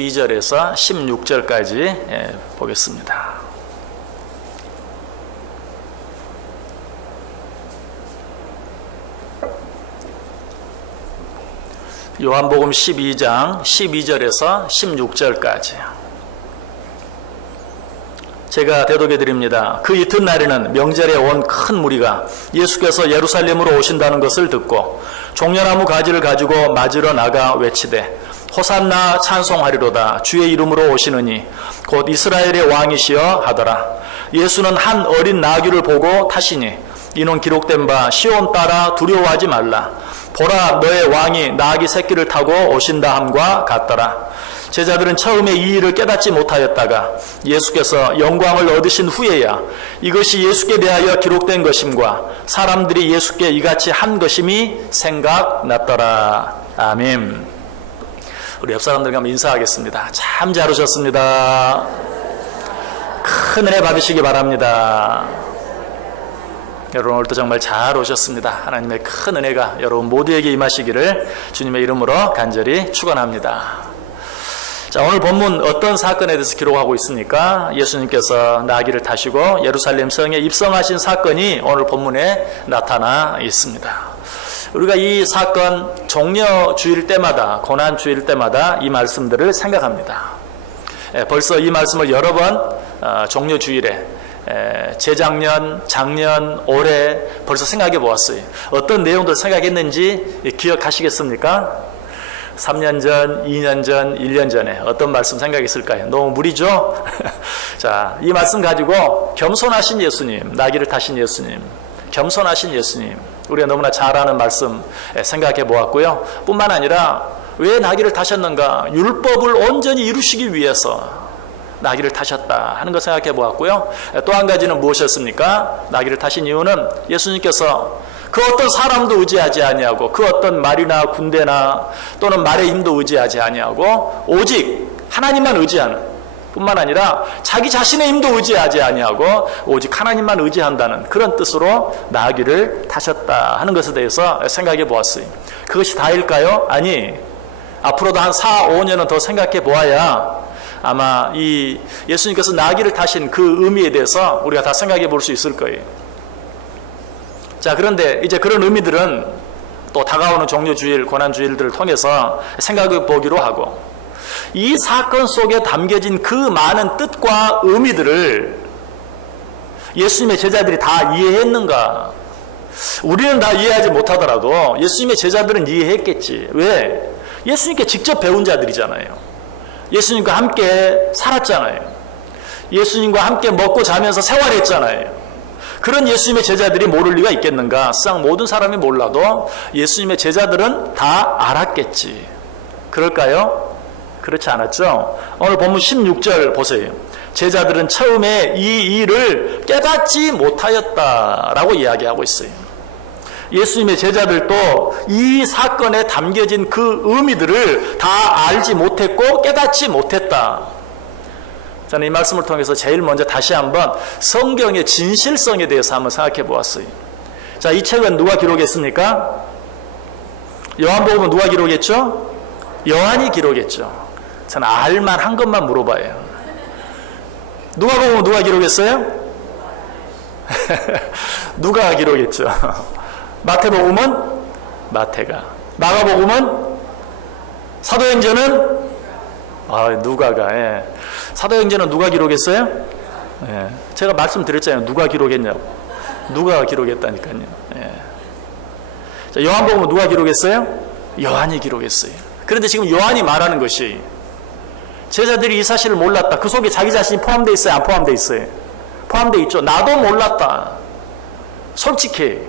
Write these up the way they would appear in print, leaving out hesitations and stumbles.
12절에서 16절까지 보겠습니다. 요한복음 12장 12절에서 16절까지 제가 대독해 드립니다. 그 이튿날에는 명절에 온 큰 무리가 예수께서 예루살렘으로 오신다는 것을 듣고 종려나무 가지를 가지고 맞으러 나가 외치되 호산나 찬송하리로다 주의 이름으로 오시느니 곧 이스라엘의 왕이시여 하더라. 예수는 한 어린 나귀를 보고 타시니 이는 기록된 바 시온 따라 두려워하지 말라. 보라 너의 왕이 나귀 새끼를 타고 오신다 함과 같더라. 제자들은 처음에 이 일을 깨닫지 못하였다가 예수께서 영광을 얻으신 후에야 이것이 예수께 대하여 기록된 것임과 사람들이 예수께 이같이 한 것임이 생각났더라. 아멘. 우리 옆 사람들과 한번 인사하겠습니다. 참 잘 오셨습니다. 큰 은혜 받으시기 바랍니다. 여러분 오늘도 정말 잘 오셨습니다. 하나님의 큰 은혜가 여러분 모두에게 임하시기를 주님의 이름으로 간절히 축원합니다. 자, 오늘 본문 어떤 사건에 대해서 기록하고 있습니까? 예수님께서 나귀를 타시고 예루살렘 성에 입성하신 사건이 오늘 본문에 나타나 있습니다. 우리가 이 사건 종려주일 때마다, 고난주일 때마다 이 말씀들을 생각합니다. 벌써 이 말씀을 여러 번 종려주일에 재작년, 작년, 올해 벌써 생각해 보았어요. 어떤 내용들 생각했는지 기억하시겠습니까? 3년 전, 2년 전, 1년 전에 어떤 말씀 생각했을까요? 너무 무리죠? 자, 이 말씀 가지고 겸손하신 예수님, 나귀를 타신 예수님, 겸손하신 예수님, 우리가 너무나 잘 아는 말씀 생각해 보았고요. 뿐만 아니라 왜 나귀를 타셨는가? 율법을 온전히 이루시기 위해서 나귀를 타셨다 하는 것 생각해 보았고요. 또 한 가지는 무엇이었습니까? 나귀를 타신 이유는 예수님께서 그 어떤 사람도 의지하지 아니하고 그 어떤 말이나 군대나 또는 말의 힘도 의지하지 아니하고 오직 하나님만 의지하는 뿐만 아니라 자기 자신의 힘도 의지하지 아니하고 오직 하나님만 의지한다는 그런 뜻으로 나귀를 타셨다 하는 것에 대해서 생각해 보았어요. 그것이 다일까요? 아니, 앞으로도 한 4, 5년은 더 생각해 보아야 아마 이 예수님께서 나귀를 타신 그 의미에 대해서 우리가 다 생각해 볼 수 있을 거예요. 자, 그런데 이제 그런 의미들은 또 다가오는 종려주일, 고난주일들을 통해서 생각해 보기로 하고 이 사건 속에 담겨진 그 많은 뜻과 의미들을 예수님의 제자들이 다 이해했는가? 우리는 다 이해하지 못하더라도 예수님의 제자들은 이해했겠지. 왜? 예수님께 직접 배운 자들이잖아요. 예수님과 함께 살았잖아요. 예수님과 함께 먹고 자면서 생활했잖아요. 그런 예수님의 제자들이 모를 리가 있겠는가? 세상 모든 사람이 몰라도 예수님의 제자들은 다 알았겠지. 그럴까요? 그렇지 않았죠? 오늘 본문 16절 보세요. 제자들은 처음에 이 일을 깨닫지 못하였다라고 이야기하고 있어요. 예수님의 제자들도 이 사건에 담겨진 그 의미들을 다 알지 못했고 깨닫지 못했다. 저는 이 말씀을 통해서 제일 먼저 다시 한번 성경의 진실성에 대해서 한번 생각해 보았어요. 자, 이 책은 누가 기록했습니까? 요한복음은 누가 기록했죠? 요한이 기록했죠. 저는 알만한 것만 물어봐요. 누가복음은 누가 기록했어요? 누가 기록했죠? 마태복음은 마태가, 마가복음은, 사도행전은 누가가. 예. 사도행전은 누가 기록했어요? 예. 제가 말씀드렸잖아요. 누가 기록했냐고. 누가 기록했다니까요. 예. 자, 요한복음은 누가 기록했어요? 요한이 기록했어요. 그런데 지금 요한이 말하는 것이 제자들이 이 사실을 몰랐다. 그 속에 자기 자신이 포함되어 있어요? 안 포함되어 있어요? 포함되어 있죠. 나도 몰랐다. 솔직히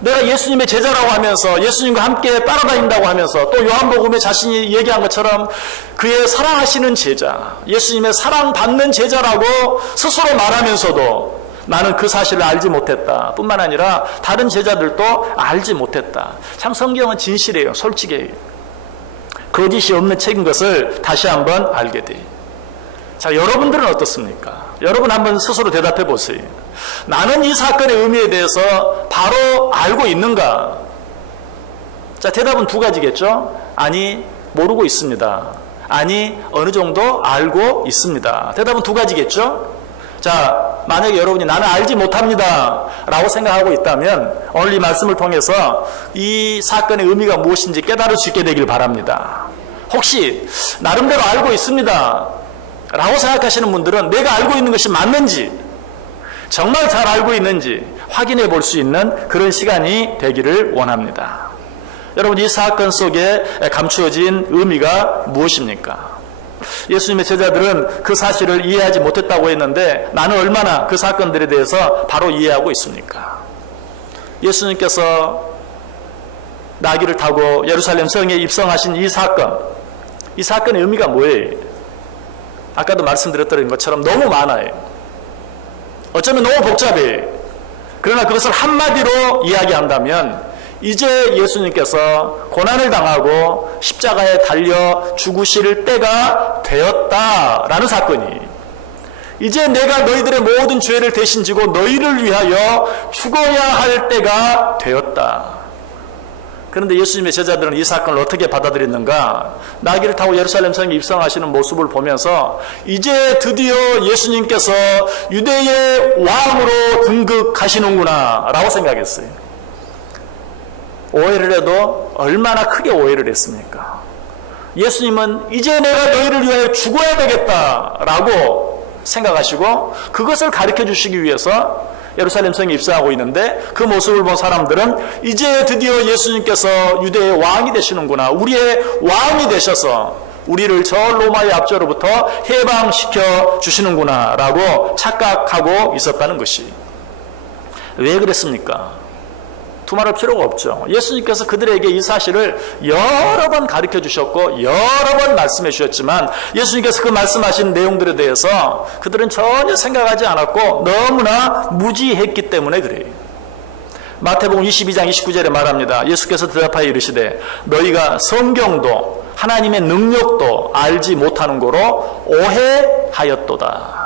내가 예수님의 제자라고 하면서 예수님과 함께 따라다닌다고 하면서 또 요한복음에 자신이 얘기한 것처럼 그의 사랑하시는 제자, 예수님의 사랑받는 제자라고 스스로 말하면서도 나는 그 사실을 알지 못했다 뿐만 아니라 다른 제자들도 알지 못했다. 참 성경은 진실이에요. 솔직해요. 거짓이 없는 책인 것을 다시 한번 알게 돼요. 자, 여러분들은 어떻습니까? 여러분 한번 스스로 대답해 보세요. 나는 이 사건의 의미에 대해서 바로 알고 있는가? 자, 대답은 두 가지겠죠? 아니, 모르고 있습니다. 아니, 어느 정도 알고 있습니다. 대답은 두 가지겠죠? 자, 만약에 여러분이 나는 알지 못합니다 라고 생각하고 있다면 오늘 이 말씀을 통해서 이 사건의 의미가 무엇인지 깨달을 수 있게 되길 바랍니다. 혹시 나름대로 알고 있습니다 라고 생각하시는 분들은 내가 알고 있는 것이 맞는지, 정말 잘 알고 있는지 확인해 볼 수 있는 그런 시간이 되기를 원합니다. 여러분, 이 사건 속에 감추어진 의미가 무엇입니까? 예수님의 제자들은 그 사실을 이해하지 못했다고 했는데 나는 얼마나 그 사건들에 대해서 바로 이해하고 있습니까? 예수님께서 나귀를 타고 예루살렘 성에 입성하신 이 사건의 의미가 뭐예요? 아까도 말씀드렸던 것처럼 너무 많아요. 어쩌면 너무 복잡해요. 그러나 그것을 한마디로 이야기한다면 이제 예수님께서 고난을 당하고 십자가에 달려 죽으실 때가 되었다라는 사건이, 이제 내가 너희들의 모든 죄를 대신 지고 너희를 위하여 죽어야 할 때가 되었다. 그런데 예수님의 제자들은 이 사건을 어떻게 받아들였는가? 나귀를 타고 예루살렘 성에 입성하시는 모습을 보면서 이제 드디어 예수님께서 유대의 왕으로 등극하시는구나 라고 생각했어요. 오해를 해도 얼마나 크게 오해를 했습니까? 예수님은 이제 내가 너희를 위하여 죽어야 되겠다라고 생각하시고 그것을 가르쳐 주시기 위해서 예루살렘 성에 입성하고 있는데, 그 모습을 본 사람들은 이제 드디어 예수님께서 유대의 왕이 되시는구나, 우리의 왕이 되셔서 우리를 저 로마의 압제로부터 해방시켜 주시는구나 라고 착각하고 있었다는 것이, 왜 그랬습니까? 두말할 필요가 없죠. 예수님께서 그들에게 이 사실을 여러 번 가르쳐 주셨고 여러 번 말씀해 주셨지만 예수님께서 그 말씀하신 내용들에 대해서 그들은 전혀 생각하지 않았고 너무나 무지했기 때문에 그래요. 마태복음 22장 29절에 말합니다. 예수께서 대답하여 이르시되 너희가 성경도 하나님의 능력도 알지 못하는 거로 오해하였도다.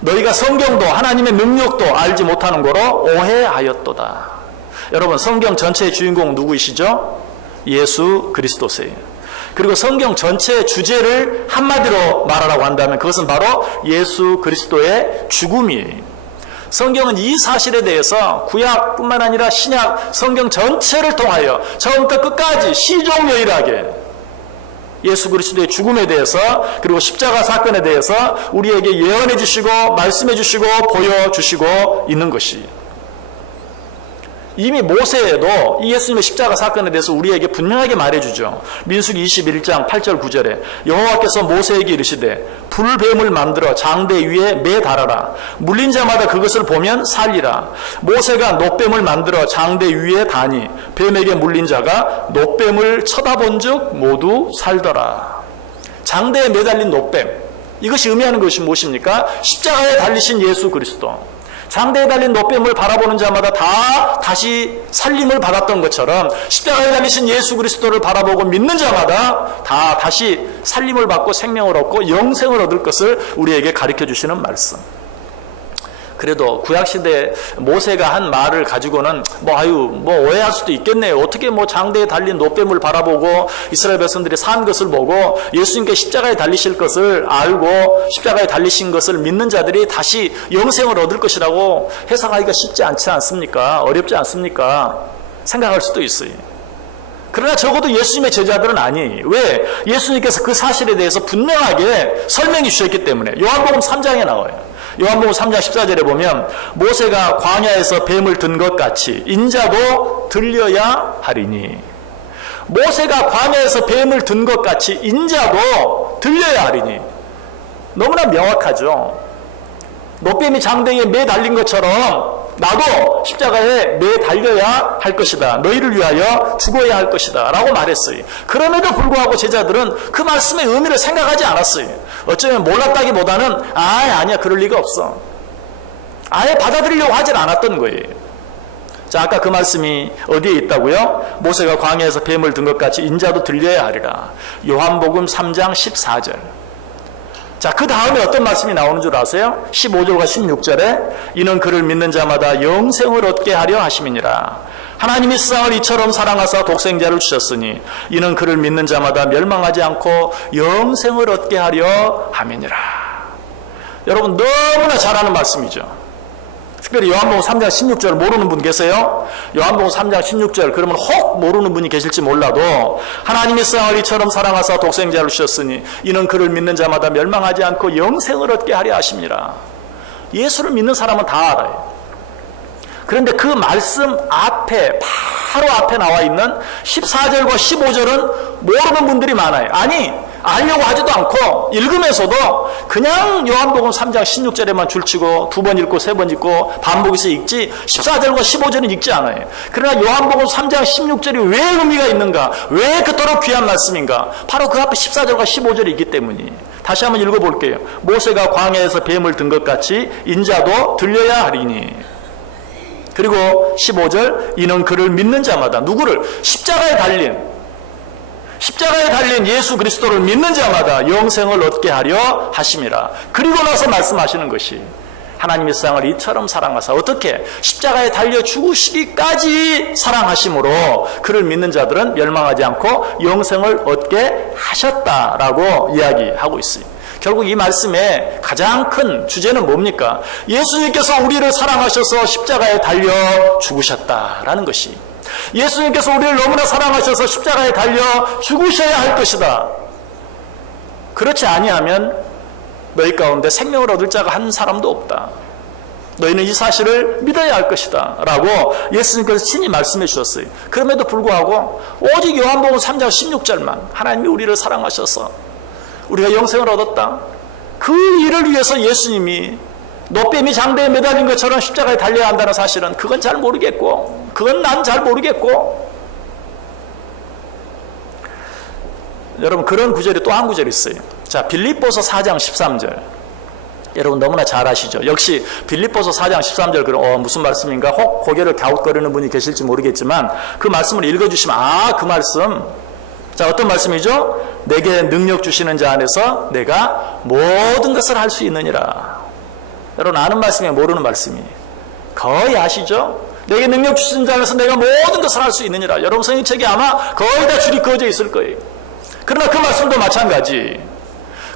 너희가 성경도 하나님의 능력도 알지 못하는 거로 오해하였도다. 여러분, 성경 전체의 주인공 누구이시죠? 예수 그리스도세요. 그리고 성경 전체의 주제를 한마디로 말하라고 한다면 그것은 바로 예수 그리스도의 죽음이에요. 성경은 이 사실에 대해서 구약뿐만 아니라 신약, 성경 전체를 통하여 처음부터 끝까지 시종유일하게 예수 그리스도의 죽음에 대해서, 그리고 십자가 사건에 대해서 우리에게 예언해 주시고 말씀해 주시고 보여주시고 있는 것이, 이미 모세에도 이 예수님의 십자가 사건에 대해서 우리에게 분명하게 말해주죠. 민수기 21장 8절 9절에 여호와께서 모세에게 이르시되 불뱀을 만들어 장대 위에 매달아라. 물린 자마다 그것을 보면 살리라. 모세가 놋뱀을 만들어 장대 위에 다니 뱀에게 물린 자가 놋뱀을 쳐다본 즉 모두 살더라. 장대에 매달린 놋뱀, 이것이 의미하는 것이 무엇입니까? 십자가에 달리신 예수 그리스도. 장대에 달린 놋뱀을 바라보는 자마다 다 다시 살림을 받았던 것처럼 십자가에 달리신 예수 그리스도를 바라보고 믿는 자마다 다 다시 살림을 받고 생명을 얻고 영생을 얻을 것을 우리에게 가르쳐 주시는 말씀. 그래도 구약시대 모세가 한 말을 가지고는 뭐 오해할 수도 있겠네요. 어떻게 장대에 달린 놋뱀을 바라보고 이스라엘 백성들이 산 것을 보고 예수님께 십자가에 달리실 것을 알고 십자가에 달리신 것을 믿는 자들이 다시 영생을 얻을 것이라고 해석하기가 쉽지 않지 않습니까? 어렵지 않습니까? 생각할 수도 있어요. 그러나 적어도 예수님의 제자들은 아니에요. 왜? 예수님께서 그 사실에 대해서 분명하게 설명해 주셨기 때문에. 요한복음 3장에 나와요. 요한복음 3장 14절에 보면 모세가 광야에서 뱀을 든 것 같이 인자도 들려야 하리니, 모세가 광야에서 뱀을 든 것 같이 인자도 들려야 하리니. 너무나 명확하죠. 놋뱀이 장대에 매달린 것처럼 나도 십자가에 매달려야 할 것이다. 너희를 위하여 죽어야 할 것이다 라고 말했어요. 그럼에도 불구하고 제자들은 그 말씀의 의미를 생각하지 않았어요. 어쩌면 몰랐다기보다는 아니야, 그럴 리가 없어. 아예 받아들이려고 하질 않았던 거예요. 자, 아까 그 말씀이 어디에 있다고요? 모세가 광야에서 뱀을 든 것 같이 인자도 들려야 하리라. 요한복음 3장 14절. 자, 그 다음에 어떤 말씀이 나오는 줄 아세요? 15절과 16절에 이는 그를 믿는 자마다 영생을 얻게 하려 하심이니라. 하나님이 세상을 이처럼 사랑하사 독생자를 주셨으니 이는 그를 믿는 자마다 멸망하지 않고 영생을 얻게 하려 함이니라. 여러분 너무나 잘 아는 말씀이죠. 특별히 요한복음 3장 16절 모르는 분 계세요? 요한복음 3장 16절 그러면 혹 모르는 분이 계실지 몰라도 하나님이 세상을 이처럼 사랑하사 독생자를 주셨으니 이는 그를 믿는 자마다 멸망하지 않고 영생을 얻게 하려 하심이라. 예수를 믿는 사람은 다 알아요. 그런데 그 말씀 앞에 바로 앞에 나와 있는 14절과 15절은 모르는 분들이 많아요. 아니 알려고 하지도 않고 읽으면서도 그냥 요한복음 3장 16절에만 줄치고 두 번 읽고 세 번 읽고 반복해서 읽지 14절과 15절은 읽지 않아요. 그러나 요한복음 3장 16절이 왜 의미가 있는가? 왜 그토록 귀한 말씀인가? 바로 그 앞에 14절과 15절이 있기 때문이에요. 다시 한번 읽어볼게요. 모세가 광야에서 뱀을 든 것 같이 인자도 들려야 하리니. 그리고 15절 이는 그를 믿는 자마다 누구를? 십자가에 달린 예수 그리스도를 믿는 자마다 영생을 얻게 하려 하심이라. 그리고 나서 말씀하시는 것이 하나님의 세상을 이처럼 사랑하사 어떻게? 십자가에 달려 죽으시기까지 사랑하심으로 그를 믿는 자들은 멸망하지 않고 영생을 얻게 하셨다라고 이야기하고 있습니다. 결국 이 말씀의 가장 큰 주제는 뭡니까? 예수님께서 우리를 사랑하셔서 십자가에 달려 죽으셨다라는 것이, 예수님께서 우리를 너무나 사랑하셔서 십자가에 달려 죽으셔야 할 것이다. 그렇지 아니하면 너희 가운데 생명을 얻을 자가 한 사람도 없다. 너희는 이 사실을 믿어야 할 것이다 라고 예수님께서 친히 말씀해 주셨어요. 그럼에도 불구하고 오직 요한복음 3장 16절만 하나님이 우리를 사랑하셔서 우리가 영생을 얻었다. 그 일을 위해서 예수님이 노뱀이 장대에 매달린 것처럼 십자가에 달려야 한다는 사실은 그건 잘 모르겠고, 그건 난 잘 모르겠고. 여러분 그런 구절이 또 한 구절 있어요. 자, 빌립보서 4장 13절. 여러분 너무나 잘 아시죠? 역시 빌립보서 4장 13절 그럼 무슨 말씀인가? 혹 고개를 갸웃거리는 분이 계실지 모르겠지만 그 말씀을 읽어주시면 그 말씀. 자, 어떤 말씀이죠? 내게 능력 주시는 자 안에서 내가 모든 것을 할 수 있느니라. 여러분 아는 말씀이에요? 모르는 말씀이에요? 거의 아시죠? 내게 능력 주시는 자 안에서 내가 모든 것을 할 수 있느니라. 여러분 성경책에 아마 거의 다 줄이 그어져 있을 거예요. 그러나 그 말씀도 마찬가지.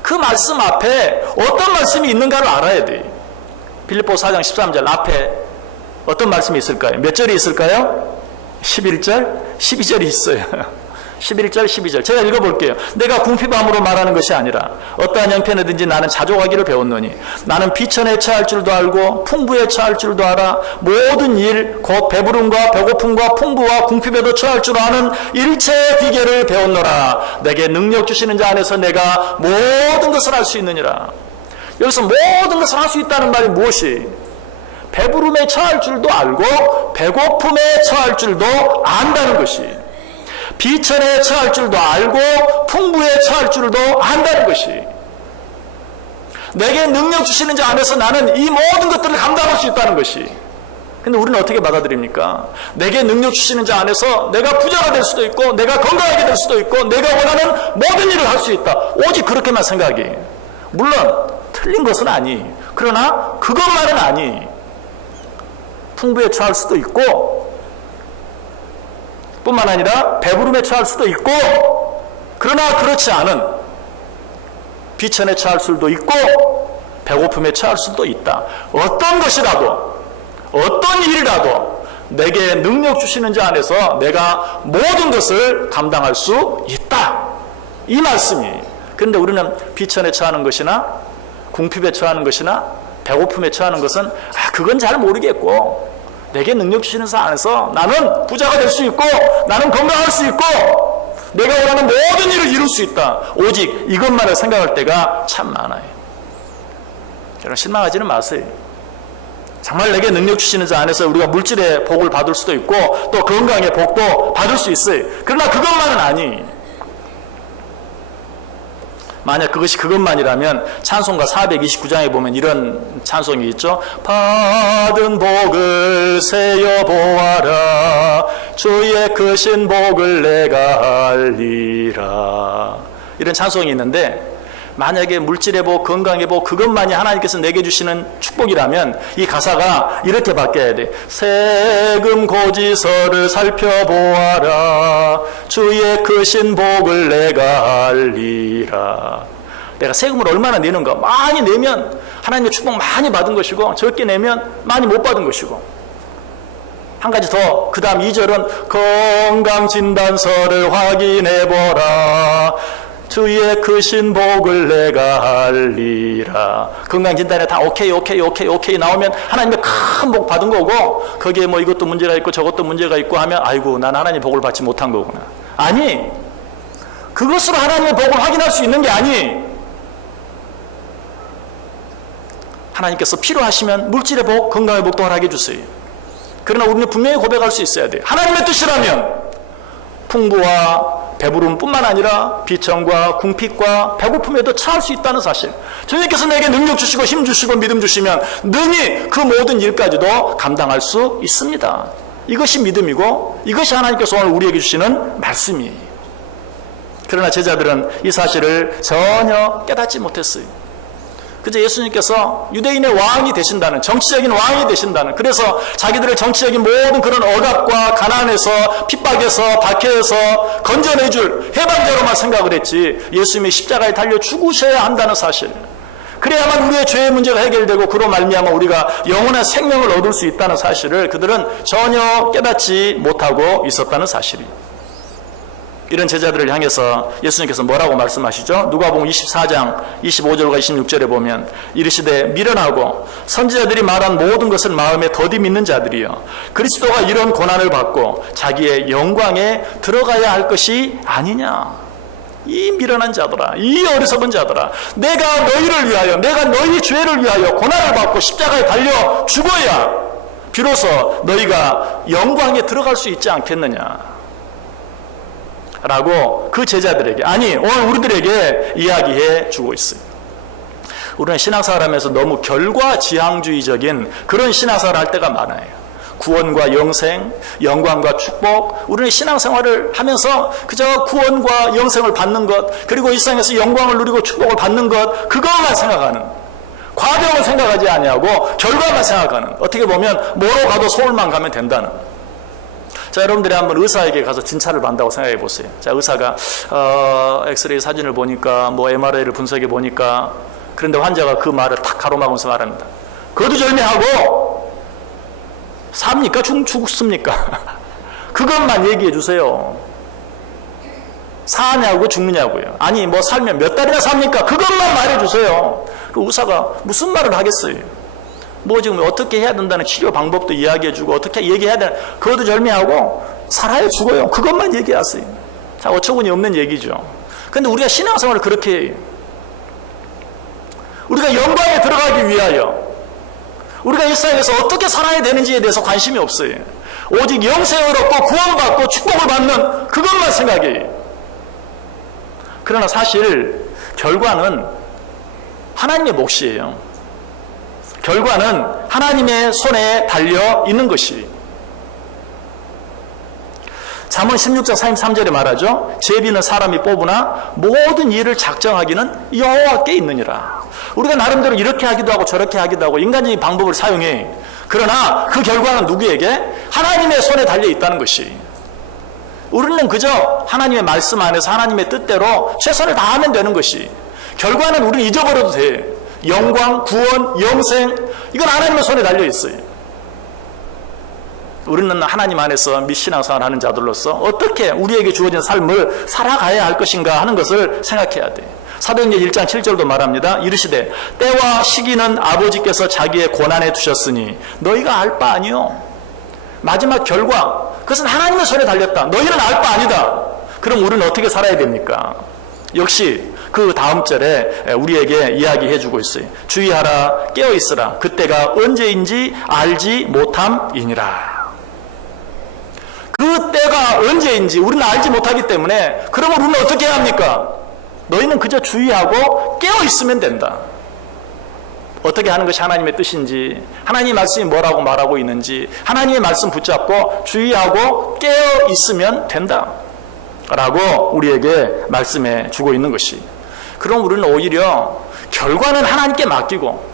그 말씀 앞에 어떤 말씀이 있는가를 알아야 돼요. 빌립보서 4장 13절 앞에 어떤 말씀이 있을까요? 몇 절이 있을까요? 11절, 12절이 있어요. 11절, 12절. 제가 읽어볼게요. 내가 궁핍함으로 말하는 것이 아니라 어떠한 형편이든지 나는 자족하기를 배웠노니 나는 비천에 처할 줄도 알고 풍부에 처할 줄도 알아. 모든 일, 곧 배부름과 배고픔과 풍부와 궁핍에도 처할 줄 아는 일체의 비결을 배웠노라. 내게 능력 주시는 자 안에서 내가 모든 것을 할 수 있느니라. 여기서 모든 것을 할 수 있다는 말이 무엇이? 배부름에 처할 줄도 알고 배고픔에 처할 줄도 안다는 것이, 비천에 처할 줄도 알고 풍부에 처할 줄도 안다는 것이, 내게 능력 주시는 자 안에서 나는 이 모든 것들을 감당할 수 있다는 것이. 근데 우리는 어떻게 받아들입니까? 내게 능력 주시는 자 안에서 내가 부자가 될 수도 있고 내가 건강하게 될 수도 있고 내가 원하는 모든 일을 할 수 있다. 오직 그렇게만 생각해. 물론 틀린 것은 아니. 그러나 그것만은 아니. 풍부에 처할 수도 있고 뿐만 아니라 배부름에 처할 수도 있고, 그러나 그렇지 않은 비천에 처할 수도 있고 배고픔에 처할 수도 있다. 어떤 것이라도 어떤 일이라도 내게 능력 주시는 자 안에서 내가 모든 것을 감당할 수 있다. 이 말씀이. 그런데 우리는 비천에 처하는 것이나 궁핍에 처하는 것이나 배고픔에 처하는 것은 그건 잘 모르겠고 내게 능력 주시는 자 안에서 나는 부자가 될 수 있고 나는 건강할 수 있고 내가 원하는 모든 일을 이룰 수 있다. 오직 이것만을 생각할 때가 참 많아요. 여러분 실망하지는 마세요. 정말 내게 능력 주시는 자 안에서 우리가 물질의 복을 받을 수도 있고 또 건강의 복도 받을 수 있어요. 그러나 그것만은 아니. 만약 그것이 그것만이라면 찬송가 429장에 보면 이런 찬송이 있죠. 받은 복을 세어 보아라 주의 크신 복을 내가 알리라. 이런 찬송이 있는데 만약에 물질의 복, 건강의 복, 그것만이 하나님께서 내게 주시는 축복이라면 이 가사가 이렇게 바뀌어야 돼. 세금 고지서를 살펴보아라. 주의 크신 복을 내가 알리라. 내가 세금을 얼마나 내는가. 많이 내면 하나님의 축복 많이 받은 것이고, 적게 내면 많이 못 받은 것이고. 한 가지 더, 그 다음 2절은 건강진단서를 확인해보라. 주의 크신 복을 내가 알리라. 건강진단에 다 오케이 나오면 하나님의 큰 복 받은 거고, 거기에 뭐 이것도 문제가 있고 저것도 문제가 있고 하면 아이고 난 하나님의 복을 받지 못한 거구나. 아니, 그것으로 하나님의 복을 확인할 수 있는 게 아니. 하나님께서 필요하시면 물질의 복, 건강의 복도 허락해 주세요. 그러나 우리는 분명히 고백할 수 있어야 돼요. 하나님의 뜻이라면 풍부와 배부름뿐만 아니라 비천과 궁핍과 배고픔에도 처할 수 있다는 사실. 주님께서 내게 능력 주시고 힘 주시고 믿음 주시면 능히 그 모든 일까지도 감당할 수 있습니다. 이것이 믿음이고 이것이 하나님께서 오늘 우리에게 주시는 말씀이에요. 그러나 제자들은 이 사실을 전혀 깨닫지 못했어요. 그저 예수님께서 유대인의 왕이 되신다는, 정치적인 왕이 되신다는, 그래서 자기들의 정치적인 모든 그런 억압과 가난에서, 핍박에서, 박해에서 건져내줄 해방자로만 생각을 했지, 예수님이 십자가에 달려 죽으셔야 한다는 사실, 그래야만 우리의 죄의 문제가 해결되고 그로 말미암아 우리가 영원한 생명을 얻을 수 있다는 사실을 그들은 전혀 깨닫지 못하고 있었다는 사실이에요. 이런 제자들을 향해서 예수님께서 뭐라고 말씀하시죠? 누가복음 24장 25절과 26절에 보면 이르시되 미련하고 선지자들이 말한 모든 것을 마음에 더디 믿는 자들이여, 그리스도가 이런 고난을 받고 자기의 영광에 들어가야 할 것이 아니냐. 이 미련한 자들아, 이 어리석은 자들아, 내가 너희를 위하여, 내가 너희 죄를 위하여 고난을 받고 십자가에 달려 죽어야 비로소 너희가 영광에 들어갈 수 있지 않겠느냐 라고 그 제자들에게, 아니 오늘 우리들에게 이야기해 주고 있어요. 우리는 신앙생활 하면서 너무 결과지향주의적인 그런 신앙생활을 할 때가 많아요. 구원과 영생, 영광과 축복, 우리는 신앙생활을 하면서 그저 구원과 영생을 받는 것, 그리고 일상에서 영광을 누리고 축복을 받는 것, 그것만 생각하는, 과정을 생각하지 아니하고 결과만 생각하는, 어떻게 보면 뭐로 가도 서울만 가면 된다는. 자, 여러분들이 한번 의사에게 가서 진찰을 받는다고 생각해 보세요. 자, 의사가 엑스레이 사진을 보니까 뭐 MRI를 분석해 보니까, 그런데 환자가 그 말을 탁 가로막으면서 말합니다. 거두절미하고 삽니까? 죽습니까? 그것만 얘기해 주세요. 사냐고 죽느냐고요. 아니 뭐 살면 몇 달이나 삽니까? 그것만 말해 주세요. 그 의사가 무슨 말을 하겠어요. 뭐 지금 어떻게 해야 된다는 치료 방법도 이야기해주고 어떻게 얘기해야 되나, 그것도 절미하고 살아요 죽어요 그것만 얘기하세요. 자, 어처구니 없는 얘기죠. 그런데 우리가 신앙생활을 그렇게 해요. 우리가 영광에 들어가기 위하여 우리가 일상에서 어떻게 살아야 되는지에 대해서 관심이 없어요. 오직 영생을 얻고 구원받고 축복을 받는 그것만 생각해요. 그러나 사실 결과는 하나님의 몫이에요. 결과는 하나님의 손에 달려 있는 것이. 잠언 16장 33절에 말하죠. 제비는 사람이 뽑으나 모든 일을 작정하기는 여호와께 있느니라. 우리가 나름대로 이렇게 하기도 하고 저렇게 하기도 하고 인간적인 방법을 사용해. 그러나 그 결과는 누구에게? 하나님의 손에 달려 있다는 것이. 우리는 그저 하나님의 말씀 안에서 하나님의 뜻대로 최선을 다하면 되는 것이. 결과는 우리는 잊어버려도 돼. 영광, 구원, 영생, 이건 하나님의 손에 달려 있어요. 우리는 하나님 안에서 신앙생활 하는 자들로서 어떻게 우리에게 주어진 삶을 살아가야 할 것인가 하는 것을 생각해야 돼. 사도행전 1장 7절도 말합니다. 이르시되 때와 시기는 아버지께서 자기의 고난에 두셨으니 너희가 알 바 아니요. 마지막 결과, 그것은 하나님의 손에 달렸다. 너희는 알 바 아니다. 그럼 우리는 어떻게 살아야 됩니까? 역시 그 다음 절에 우리에게 이야기해 주고 있어요. 주의하라, 깨어있으라. 그때가 언제인지 알지 못함이니라. 그 때가 언제인지 우리는 알지 못하기 때문에, 그러면 우리는 어떻게 해야 합니까? 너희는 그저 주의하고 깨어있으면 된다. 어떻게 하는 것이 하나님의 뜻인지, 하나님의 말씀이 뭐라고 말하고 있는지 하나님의 말씀 붙잡고 주의하고 깨어있으면 된다 라고 우리에게 말씀해 주고 있는 것이. 그럼 우리는 오히려 결과는 하나님께 맡기고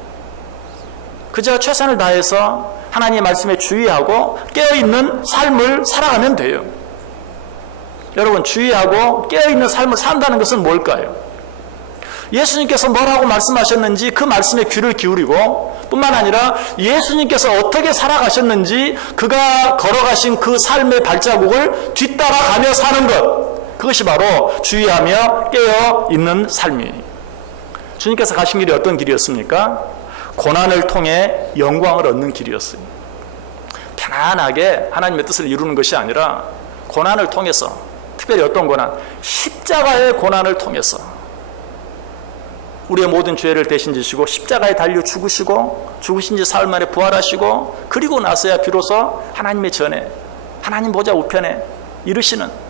그저 최선을 다해서 하나님의 말씀에 주의하고 깨어있는 삶을 살아가면 돼요. 여러분, 주의하고 깨어있는 삶을 산다는 것은 뭘까요? 예수님께서 뭐라고 말씀하셨는지 그 말씀에 귀를 기울이고 뿐만 아니라 예수님께서 어떻게 살아가셨는지 그가 걸어가신 그 삶의 발자국을 뒤따라가며 사는 것, 그것이 바로 주의하며 깨어있는 삶이에요. 주님께서 가신 길이 어떤 길이었습니까? 고난을 통해 영광을 얻는 길이었어요. 편안하게 하나님의 뜻을 이루는 것이 아니라 고난을 통해서, 특별히 어떤 고난? 십자가의 고난을 통해서 우리의 모든 죄를 대신 지시고 십자가에 달려 죽으시고 죽으신 지 사흘 만에 부활하시고 그리고 나서야 비로소 하나님의 전에, 하나님 보좌 우편에 이르시는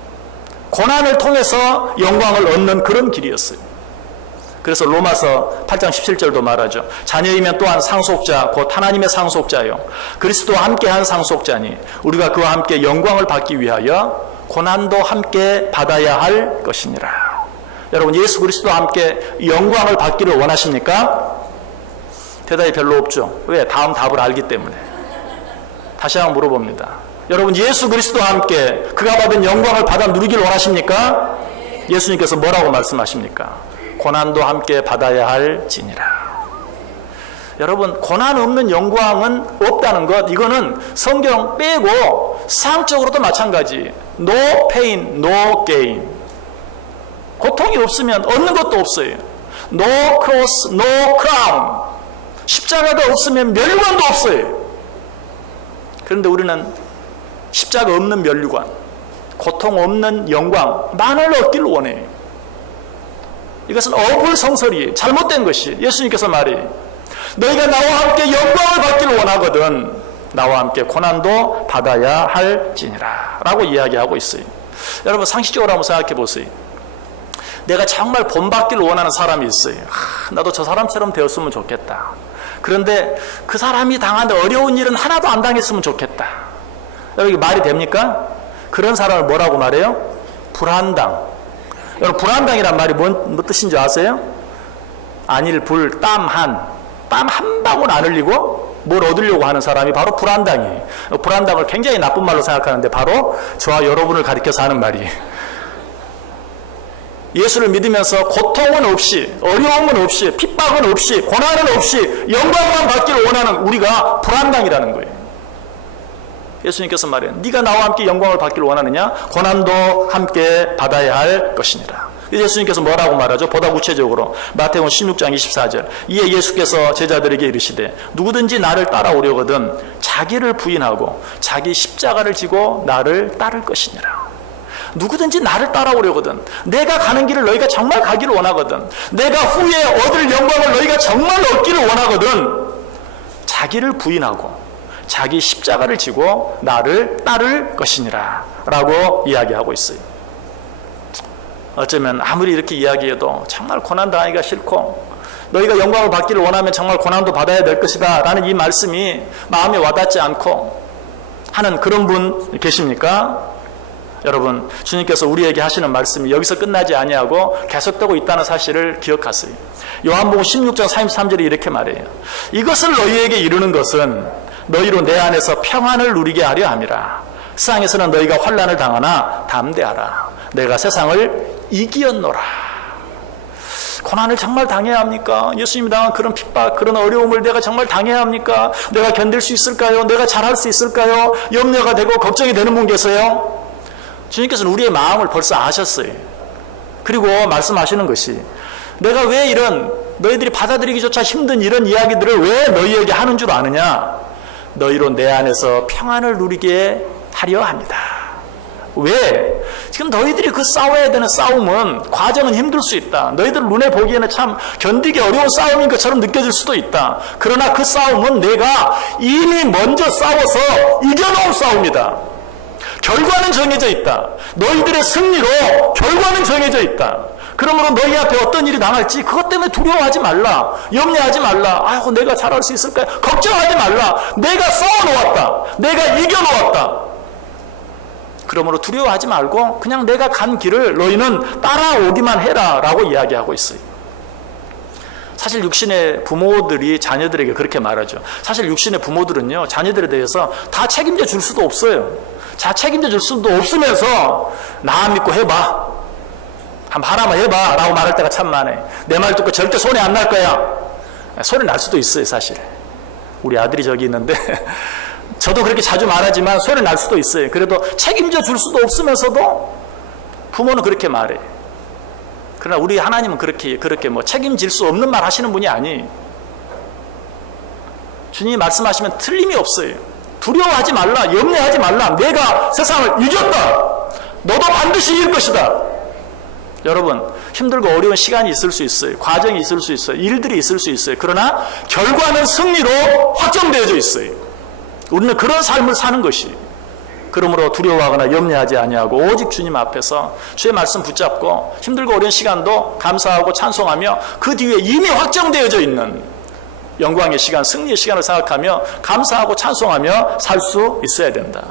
고난을 통해서 영광을 얻는 그런 길이었어요. 그래서 로마서 8장 17절도 말하죠. 자녀이면 또한 상속자 곧 하나님의 상속자요 그리스도와 함께한 상속자니 우리가 그와 함께 영광을 받기 위하여 고난도 함께 받아야 할 것이니라. 여러분, 예수 그리스도와 함께 영광을 받기를 원하십니까? 대답이 별로 없죠. 왜? 다음 답을 알기 때문에. 다시 한번 물어봅니다. 여러분, 예수 그리스도와 함께 그가 받은 영광을 받아 누리기를 원하십니까? 예수님께서 뭐라고 말씀하십니까? 고난도 함께 받아야 할지니라. 여러분, 고난 없는 영광은 없다는 것, 이거는 성경 빼고 상적으로도 마찬가지. No pain, no gain. 고통이 없으면 얻는 것도 없어요. No cross, no crown. 십자가가 없으면 면류관도 없어요. 그런데 우리는 십자가 없는 면류관, 고통 없는 영광만을 얻기를 원해요. 이것은 어불성설이 잘못된 것이. 예수님께서 말이 너희가 나와 함께 영광을 받기를 원하거든 나와 함께 고난도 받아야 할지니라 라고 이야기하고 있어요. 여러분, 상식적으로 한번 생각해 보세요. 내가 정말 본받기를 원하는 사람이 있어요. 나도 저 사람처럼 되었으면 좋겠다. 그런데 그 사람이 당한 어려운 일은 하나도 안 당했으면 좋겠다. 여러분, 이게 말이 됩니까? 그런 사람을 뭐라고 말해요? 불한당. 여러분, 불한당이란 말이 뭔 뜻인지 아세요? 안일, 불, 땀 한 방울 안 흘리고 뭘 얻으려고 하는 사람이 바로 불한당이에요. 불한당을 굉장히 나쁜 말로 생각하는데 바로 저와 여러분을 가리켜서 하는 말이에요. 예수를 믿으면서 고통은 없이, 어려움은 없이, 핍박은 없이, 고난은 없이 영광만 받기를 원하는 우리가 불한당이라는 거예요. 예수님께서 말해요. 네가 나와 함께 영광을 받기를 원하느냐? 고난도 함께 받아야 할 것이니라. 예수님께서 뭐라고 말하죠? 보다 구체적으로 마태복음 16장 24절. 이에 예수께서 제자들에게 이르시되 누구든지 나를 따라오려거든 자기를 부인하고 자기 십자가를 지고 나를 따를 것이니라. 누구든지 나를 따라오려거든, 내가 가는 길을 너희가 정말 가기를 원하거든, 내가 후에 얻을 영광을 너희가 정말 얻기를 원하거든 자기를 부인하고 자기 십자가를 지고 나를 따를 것이니라 라고 이야기하고 있어요. 어쩌면 아무리 이렇게 이야기해도 정말 고난당하기가 싫고 너희가 영광을 받기를 원하면 정말 고난도 받아야 될 것이다 라는 이 말씀이 마음에 와닿지 않고 하는 그런 분 계십니까? 여러분, 주님께서 우리에게 하시는 말씀이 여기서 끝나지 아니하고 계속되고 있다는 사실을 기억하세요. 요한복음 16장 33절에 이렇게 말해요. 이것을 너희에게 이르는 것은 너희로 내 안에서 평안을 누리게 하려 함이라. 세상에서는 너희가 환난을 당하나 담대하라. 내가 세상을 이기었노라. 고난을 정말 당해야 합니까? 예수님이 당한 그런 핍박, 그런 어려움을 내가 정말 당해야 합니까? 내가 견딜 수 있을까요? 내가 잘할 수 있을까요? 염려가 되고 걱정이 되는 분 계세요? 주님께서는 우리의 마음을 벌써 아셨어요. 그리고 말씀하시는 것이 내가 왜 이런 너희들이 받아들이기조차 힘든 이런 이야기들을 왜 너희에게 하는 줄 아느냐? 너희로 내 안에서 평안을 누리게 하려 합니다. 왜? 지금 너희들이 그 싸워야 되는 싸움은 과정은 힘들 수 있다. 너희들 눈에 보기에는 참 견디기 어려운 싸움인 것처럼 느껴질 수도 있다. 그러나 그 싸움은 내가 이미 먼저 싸워서 이겨놓은 싸움이다. 결과는 정해져 있다. 너희들의 승리로 결과는 정해져 있다. 그러므로 너희 앞에 어떤 일이 당할지 그것 때문에 두려워하지 말라. 염려하지 말라. 아이고 내가 잘할 수 있을까? 걱정하지 말라. 내가 싸워놓았다. 내가 이겨놓았다. 그러므로 두려워하지 말고 그냥 내가 간 길을 너희는 따라오기만 해라 라고 이야기하고 있어요. 사실 육신의 부모들이 자녀들에게 그렇게 말하죠. 사실 육신의 부모들은요, 자녀들에 대해서 다 책임져 줄 수도 없어요. 자, 책임져 줄 수도 없으면서 나 믿고 해봐. 하나만 해봐. 라고 말할 때가 참 많아요. 내 말 듣고 절대 손해 안 날 거야. 손해 날 수도 있어요, 사실. 우리 아들이 저기 있는데 저도 그렇게 자주 말하지만 손해 날 수도 있어요. 그래도 책임져 줄 수도 없으면서도 부모는 그렇게 말해. 그러나 우리 하나님은 그렇게 뭐 책임질 수 없는 말 하시는 분이 아니에요. 주님이 말씀하시면 틀림이 없어요. 두려워하지 말라, 염려하지 말라. 내가 세상을 이겼다. 너도 반드시 이길 것이다. 여러분, 힘들고 어려운 시간이 있을 수 있어요. 과정이 있을 수 있어요. 일들이 있을 수 있어요. 그러나 결과는 승리로 확정되어져 있어요. 우리는 그런 삶을 사는 것이. 그러므로 두려워하거나 염려하지 아니하고 오직 주님 앞에서 주의 말씀 붙잡고 힘들고 어려운 시간도 감사하고 찬송하며 그 뒤에 이미 확정되어져 있는 영광의 시간, 승리의 시간을 생각하며 감사하고 찬송하며 살 수 있어야 된다.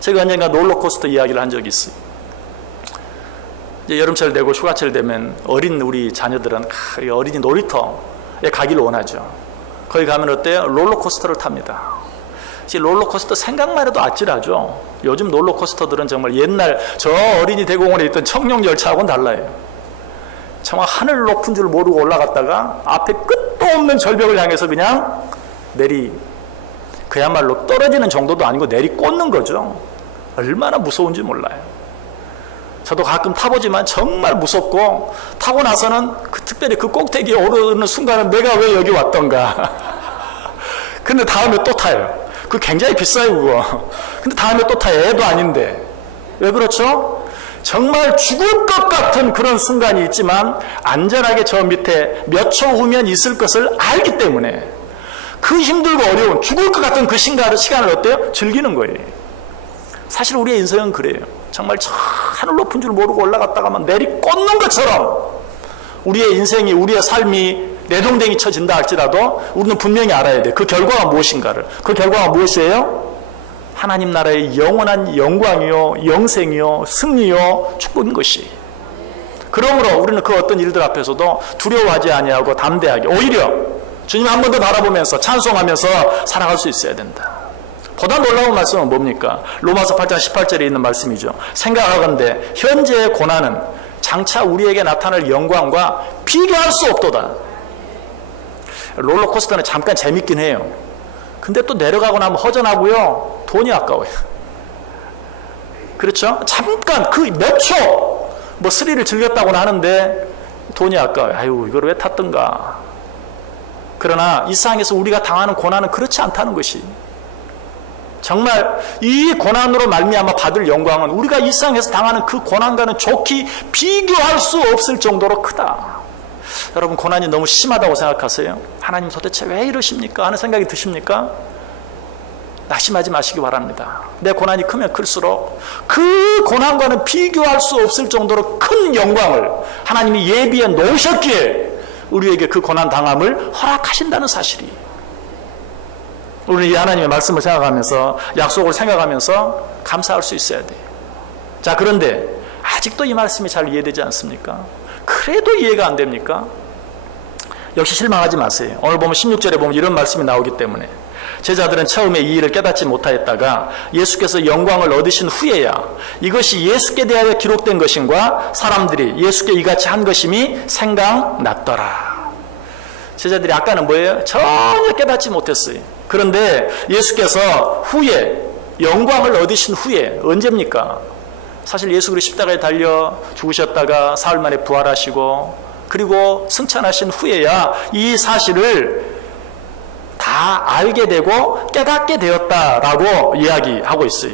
제가 언젠가 롤러코스터 이야기를 한 적이 있어요. 이제 여름철 되고 휴가철 되면 어린 우리 자녀들은 어린이 놀이터에 가기를 원하죠. 거기 가면 어때요? 롤러코스터를 탑니다. 롤러코스터 생각만 해도 아찔하죠. 요즘 롤러코스터들은 정말 옛날 저 어린이 대공원에 있던 청룡열차하고는 달라요. 정말 하늘 높은 줄 모르고 올라갔다가 앞에 끝도 없는 절벽을 향해서 그냥 그야말로 떨어지는 정도도 아니고 내리꽂는 거죠. 얼마나 무서운지 몰라요. 저도 가끔 타보지만 정말 무섭고, 타고 나서는 특별히 그 꼭대기에 오르는 순간은 내가 왜 여기 왔던가. 근데 다음에 또 타요. 그거 굉장히 비싸요, 그거. 근데 다음에 또 타요. 애도 아닌데. 왜 그렇죠? 정말 죽을 것 같은 그런 순간이 있지만 안전하게 저 밑에 몇 초 후면 있을 것을 알기 때문에 그 힘들고 어려운 죽을 것 같은 그 시간을 어때요? 즐기는 거예요. 사실 우리의 인생은 그래요. 정말 저 하늘 높은 줄 모르고 올라갔다가만 내리꽂는 것처럼 우리의 인생이, 우리의 삶이 내동댕이 쳐진다 할지라도 우리는 분명히 알아야 돼. 그 결과가 무엇인가를. 그 결과가 무엇이에요? 하나님 나라의 영원한 영광이요, 영생이요, 승리요, 축복인 것이. 그러므로 우리는 그 어떤 일들 앞에서도 두려워하지 아니하고 담대하게, 오히려 주님 한 번 더 바라보면서 찬송하면서 살아갈 수 있어야 된다. 보다 놀라운 말씀은 뭡니까? 로마서 8장 18절에 있는 말씀이죠. 생각하건대 현재의 고난은 장차 우리에게 나타날 영광과 비교할 수 없도다. 롤러코스터는 잠깐 재밌긴 해요. 근데 또 내려가고 나면 허전하고요, 돈이 아까워요. 그렇죠? 잠깐 그 몇 초 뭐 스릴을 즐겼다고는 하는데 돈이 아까워요. 아유, 이걸 왜 탔던가. 그러나 이 세상에서 우리가 당하는 고난은 그렇지 않다는 것이, 정말 이 고난으로 말미암아 받을 영광은 우리가 이 세상에서 당하는 그 고난과는 좋게 비교할 수 없을 정도로 크다. 여러분, 고난이 너무 심하다고 생각하세요? 하나님 도대체 왜 이러십니까? 하는 생각이 드십니까? 낙심하지 마시기 바랍니다. 내 고난이 크면 클수록 그 고난과는 비교할 수 없을 정도로 큰 영광을 하나님이 예비해 놓으셨기에 우리에게 그 고난 당함을 허락하신다는 사실이, 우리는 이 하나님의 말씀을 생각하면서, 약속을 생각하면서 감사할 수 있어야 돼요. 자, 그런데 아직도 이 말씀이 잘 이해되지 않습니까? 그래도 이해가 안 됩니까? 역시 실망하지 마세요. 오늘 보면 16절에 보면 이런 말씀이 나오기 때문에, 제자들은 처음에 이 일을 깨닫지 못하였다가 예수께서 영광을 얻으신 후에야 이것이 예수께 대하여 기록된 것임과 사람들이 예수께 이같이 한 것임이 생각났더라. 제자들이 아까는 뭐예요? 전혀 깨닫지 못했어요. 그런데 예수께서 후에, 영광을 얻으신 후에, 언제입니까? 사실 예수 그리스도 십자가에 달려 죽으셨다가 사흘 만에 부활하시고 그리고 승천하신 후에야 이 사실을 다 알게 되고 깨닫게 되었다라고 이야기하고 있어요.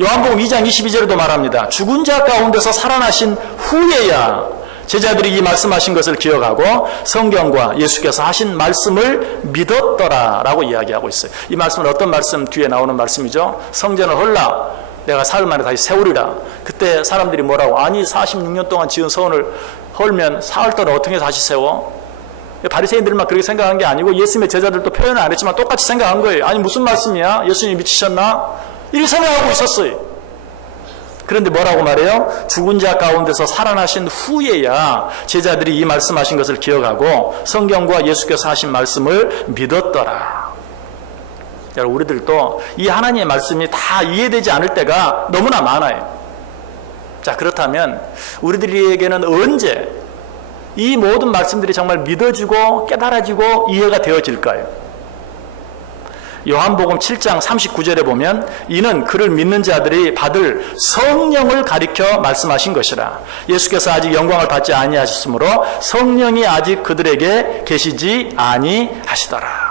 요한복음 2장 22절에도 말합니다. 죽은 자 가운데서 살아나신 후에야 제자들이 이 말씀하신 것을 기억하고 성경과 예수께서 하신 말씀을 믿었더라라고 이야기하고 있어요. 이 말씀은 어떤 말씀? 뒤에 나오는 말씀이죠. 성전을 헐라, 내가 사흘 만에 다시 세우리라. 그때 사람들이 뭐라고? 아니 46년 동안 지은 성을 헐면 사흘 동안 어떻게 다시 세워? 바리새인들만 그렇게 생각한 게 아니고 예수님의 제자들도 표현을 안 했지만 똑같이 생각한 거예요. 아니 무슨 말씀이야? 예수님이 미치셨나? 이렇게 생각하고 있었어요. 그런데 뭐라고 말해요? 죽은 자 가운데서 살아나신 후에야 제자들이 이 말씀하신 것을 기억하고 성경과 예수께서 하신 말씀을 믿었더라. 여러분, 우리들도 이 하나님의 말씀이 다 이해되지 않을 때가 너무나 많아요. 자, 그렇다면 우리들에게는 언제 이 모든 말씀들이 정말 믿어지고 깨달아지고 이해가 되어질까요? 요한복음 7장 39절에 보면 이는 그를 믿는 자들이 받을 성령을 가리켜 말씀하신 것이라. 예수께서 아직 영광을 받지 아니하셨으므로 성령이 아직 그들에게 계시지 아니하시더라.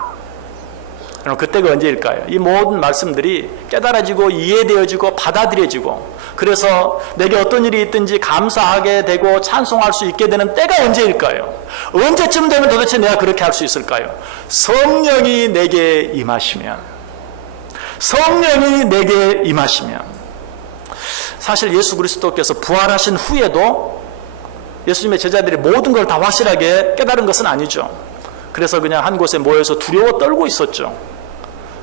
그럼 그때가 언제일까요? 이 모든 말씀들이 깨달아지고 이해되어지고 받아들여지고, 그래서 내게 어떤 일이 있든지 감사하게 되고 찬송할 수 있게 되는 때가 언제일까요? 언제쯤 되면 도대체 내가 그렇게 할 수 있을까요? 성령이 내게 임하시면, 성령이 내게 임하시면. 사실 예수 그리스도께서 부활하신 후에도 예수님의 제자들이 모든 걸 다 확실하게 깨달은 것은 아니죠. 그래서 그냥 한 곳에 모여서 두려워 떨고 있었죠.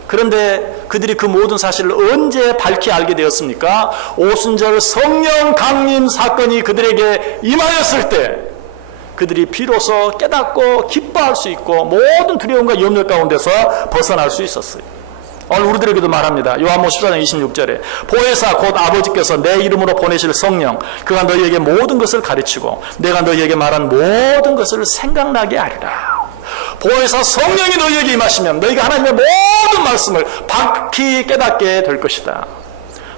그런데 그들이 그 모든 사실을 언제 밝히 알게 되었습니까? 오순절 성령 강림 사건이 그들에게 임하였을 때 그들이 비로소 깨닫고 기뻐할 수 있고 모든 두려움과 염려 가운데서 벗어날 수 있었어요. 오늘 우리들에게도 말합니다. 요한복음 14장 26절에 보혜사 곧 아버지께서 내 이름으로 보내실 성령, 그가 너희에게 모든 것을 가르치고 내가 너희에게 말한 모든 것을 생각나게 하리라. 보혜사 성령이 너희에게 임하시면 너희가 하나님의 모든 말씀을 밝히 깨닫게 될 것이다.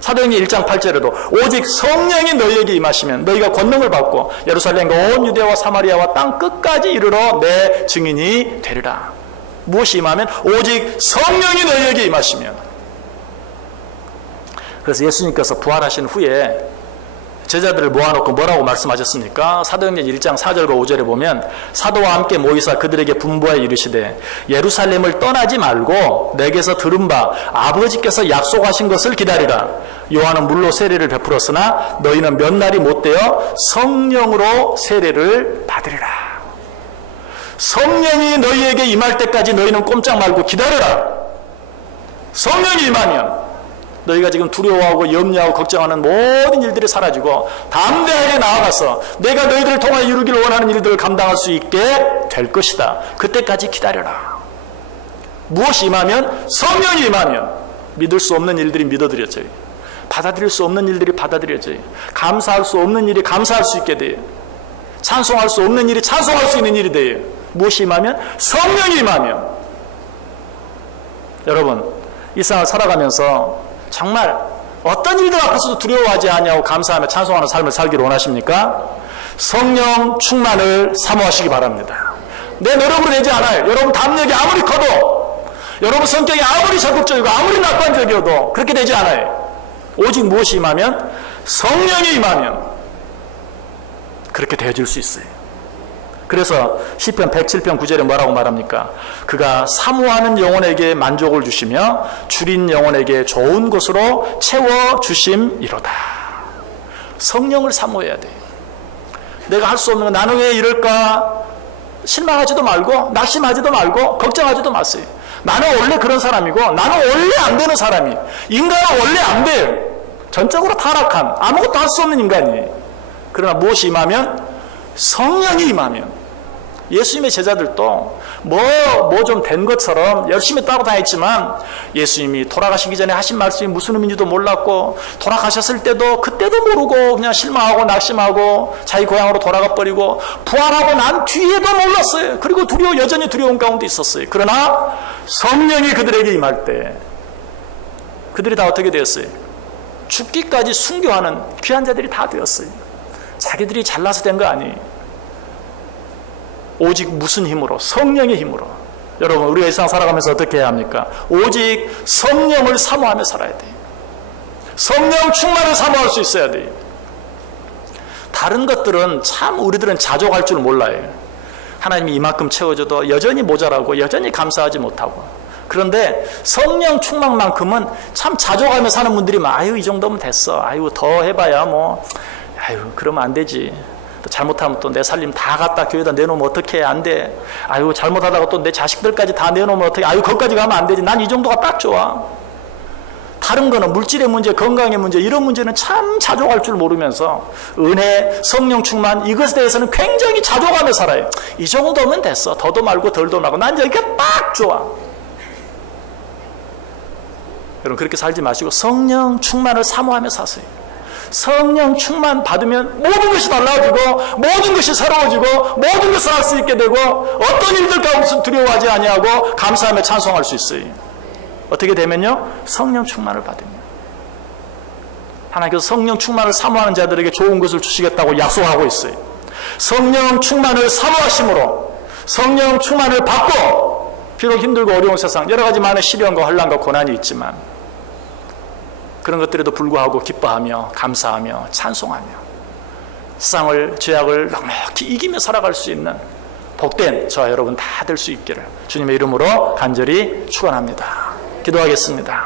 사도행전 1장 8절에도 오직 성령이 너희에게 임하시면 너희가 권능을 받고 예루살렘과 온 유대와 사마리아와 땅 끝까지 이르러 내 증인이 되리라. 무엇이 임하면? 오직 성령이 너희에게 임하시면. 그래서 예수님께서 부활하신 후에 제자들을 모아놓고 뭐라고 말씀하셨습니까? 사도행전 1장 4절과 5절에 보면 사도와 함께 모이사 그들에게 분부하여 이르시되 예루살렘을 떠나지 말고 내게서 들은 바 아버지께서 약속하신 것을 기다리라. 요한은 물로 세례를 베풀었으나 너희는 몇 날이 못되어 성령으로 세례를 받으리라. 성령이 너희에게 임할 때까지 너희는 꼼짝 말고 기다려라. 성령이 임하면 너희가 지금 두려워하고 염려하고 걱정하는 모든 일들이 사라지고 담대하게 나아가서 내가 너희들을 통하여 이루기를 원하는 일들을 감당할 수 있게 될 것이다. 그때까지 기다려라. 무엇이 임하면? 성령이 임하면 믿을 수 없는 일들이 믿어드려져요. 받아들일 수 없는 일들이 받아들여져요. 감사할 수 없는 일이 감사할 수 있게 돼요. 찬송할 수 없는 일이 찬송할 수 있는 일이 돼요. 무엇이 임하면? 성령이 임하면. 여러분, 이 세상을 살아가면서 정말 어떤 일들 앞에서도 두려워하지 않냐고 감사하며 찬송하는 삶을 살기를 원하십니까? 성령 충만을 사모하시기 바랍니다. 내 노력으로 되지 않아요. 여러분 담력이 아무리 커도, 여러분 성격이 아무리 적극적이고 아무리 낙관적이어도 그렇게 되지 않아요. 오직 무엇이 임하면? 성령이 임하면 그렇게 되어질 수 있어요. 그래서 시편 107편 9절에 뭐라고 말합니까? 그가 사모하는 영혼에게 만족을 주시며 줄인 영혼에게 좋은 것으로 채워주심이로다. 성령을 사모해야 돼요. 내가 할 수 없는 거 나는 왜 이럴까? 실망하지도 말고 낙심하지도 말고 걱정하지도 마세요. 나는 원래 그런 사람이고 나는 원래 안 되는 사람이, 인간은 원래 안 돼요. 전적으로 타락한 아무것도 할 수 없는 인간이에요. 그러나 무엇이 임하면? 성령이 임하면. 예수님의 제자들도 뭐 좀 된 것처럼 열심히 따라다녔지만 예수님이 돌아가시기 전에 하신 말씀이 무슨 의미인지도 몰랐고, 돌아가셨을 때도 그때도 모르고 그냥 실망하고 낙심하고 자기 고향으로 돌아가 버리고, 부활하고 난 뒤에도 몰랐어요. 그리고 여전히 두려운 가운데 있었어요. 그러나 성령이 그들에게 임할 때 그들이 다 어떻게 되었어요? 죽기까지 순교하는 귀한 자들이 다 되었어요. 자기들이 잘나서 된 거 아니에요. 오직 무슨 힘으로? 성령의 힘으로. 여러분, 우리가 이 세상 살아가면서 어떻게 해야 합니까? 오직 성령을 사모하며 살아야 돼요. 성령 충만을 사모할 수 있어야 돼요. 다른 것들은 참 우리들은 자족할 줄 몰라요. 하나님이 이만큼 채워줘도 여전히 모자라고 여전히 감사하지 못하고. 그런데 성령 충만만큼은 참 자족하며 사는 분들이 아유 이 정도면 됐어. 아유 더 해봐야 뭐 아유 그러면 안 되지. 또 잘못하면 또 내 살림 다 갖다 교회에다 내놓으면 어떡해. 안 돼. 아유 잘못하다가 또 내 자식들까지 다 내놓으면 어떡해. 아유 거기까지 가면 안 되지. 난 이 정도가 딱 좋아. 다른 거는 물질의 문제, 건강의 문제, 이런 문제는 참 자족할 줄 모르면서 은혜, 성령 충만, 이것에 대해서는 굉장히 자족하며 살아요. 이 정도면 됐어. 더도 말고 덜도 말고 난 여기가 딱 좋아. 여러분 그렇게 살지 마시고 성령 충만을 사모하며 사세요. 성령 충만 받으면 모든 것이 달라지고 모든 것이 새로워지고 모든 것을 할 수 있게 되고 어떤 일들 가운데서 두려워하지 아니하고 감사하며 찬송할 수 있어요. 어떻게 되면요? 성령 충만을 받으면. 하나님께서 성령 충만을 사모하는 자들에게 좋은 것을 주시겠다고 약속하고 있어요. 성령 충만을 사모하심으로 성령 충만을 받고 비록 힘들고 어려운 세상 여러 가지 많은 시련과 혼란과 고난이 있지만 그런 것들에도 불구하고 기뻐하며 감사하며 찬송하며 세상을 죄악을 넉넉히 이기며 살아갈 수 있는 복된 저와 여러분 다 될 수 있기를 주님의 이름으로 간절히 축원합니다. 기도하겠습니다.